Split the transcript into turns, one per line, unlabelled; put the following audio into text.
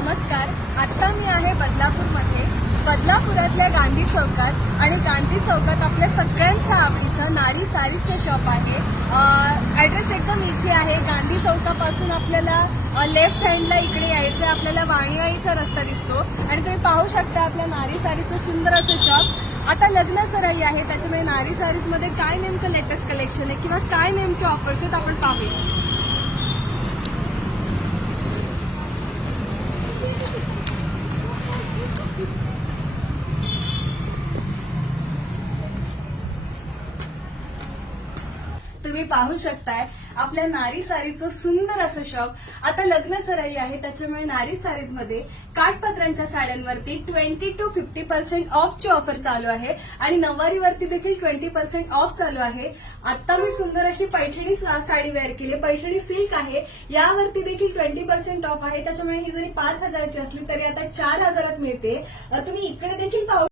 नमस्कार. आता मी आहे बदलापूरमध्ये. बदलापुरातल्या गांधी चौकात आणि गांधी चौकात आपल्या सगळ्यांचं आवडीचं नारी सारीचं शॉप आहे. ॲड्रेस एकदम इथे आहे. गांधी चौकापासून आपल्याला लेफ्ट हँडला इकडे यायचं आपल्याला वाणीवाळीचा रस्ता दिसतो. आणि तुम्ही पाहू शकता आपल्या नारी सारीचं सुंदर असं शॉप आता लग्न सराई आहे. त्याच्यामुळे नारी सारीजमध्ये काय नेमकं लेटेस्ट कलेक्शन आहे किंवा काय नेमके ऑफर्स आहेत आपण पाहूया. तुम्ही पाहू शकताय आपल्या नारी साडीचं सुंदर असं शॉप. आता लग्न सराई आहे त्याच्यामुळे नारी साडीजमध्ये काठपत्रांच्या साड्यांवरती ट्वेंटी टू फिफ्टी पर्सेंट ऑफची ऑफर चालू आहे आणि नऊवारीवरती देखील ट्वेंटी पर्सेंट ऑफ चालू आहे. आता मी सुंदर अशी पैठणी साडी वेअर केली. पैठणी सिल्क आहे. यावरती देखील ट्वेंटी पर्सेंट ऑफ आहे. त्याच्यामुळे ही जरी पाच हजाराची असली तरी आता चार हजारात मिळते. तुम्ही इकडे देखील पाहू